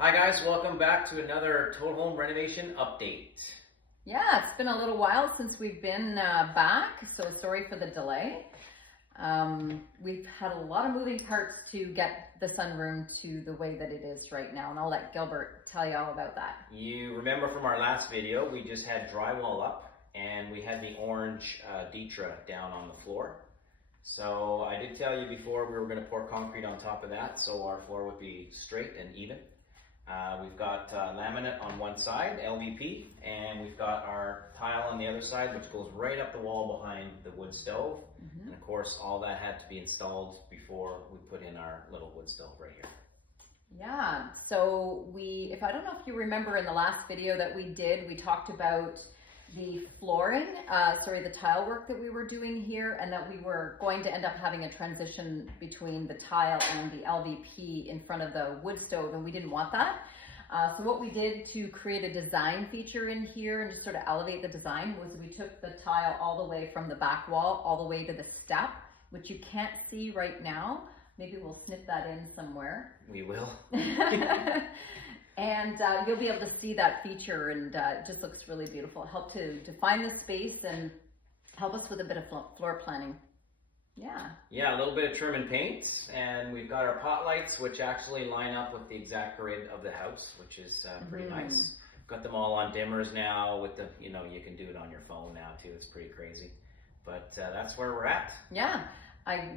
Hi guys, welcome back to another Total Home Renovation update. Yeah, it's been a little while since we've been back, so sorry for the delay. We've had a lot of moving parts to get the sunroom to the way that it is right now, and I'll let Gilbert tell you all about that. You remember from our last video, we just had drywall up and we had the orange Ditra down on the floor. So I did tell you before we were going to pour concrete on top of that so our floor would be straight and even. We've got laminate on one side, LVP, and we've got our tile on the other side, which goes right up the wall behind the wood stove. And of course, all that had to be installed before we put in our little wood stove right here. Yeah, so I don't know if you remember in the last video that we did, we talked about the flooring, the tile work that we were doing here, and that we were going to end up having a transition between the tile and the LVP in front of the wood stove, and we didn't want that. So what we did to create a design feature in here and just sort of elevate the design was we took the tile all the way from the back wall all the way to the step, which you can't see right now. Maybe we'll snip that in somewhere. We will. And you'll be able to see that feature, and it just looks really beautiful. Help to define the space and help us with a bit of floor planning. Yeah, a little bit of trim and paint, and we've got our pot lights, which actually line up with the exact grid of the house, which is pretty nice. Got them all on dimmers now with the, you can do it on your phone now too. It's pretty crazy, but that's where we're at. Yeah.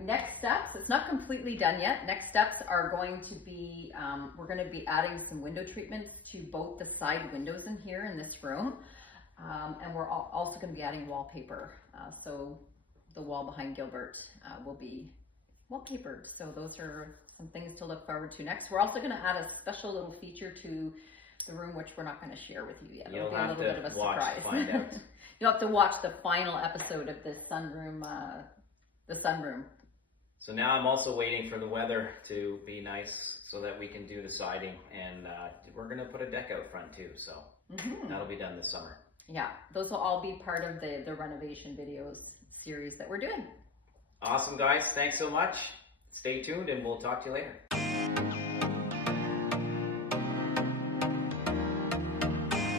Next steps, it's not completely done yet. Next steps are going to be, we're going to be adding some window treatments to both the side windows in here in this room. And we're also going to be adding wallpaper. So the wall behind Gilbert will be wallpapered. So those are some things to look forward to next. We're also going to add a special little feature to the room, which we're not going to share with you yet. It'll be a little bit of a surprise. Find out. You'll have to watch the final episode of this sunroom, the sunroom. So now I'm also waiting for the weather to be nice so that we can do the siding, and we're going to put a deck out front too, so that'll be done this summer. Yeah, those will all be part of the renovation videos series that we're doing. Awesome guys, thanks so much. Stay tuned and we'll talk to you later.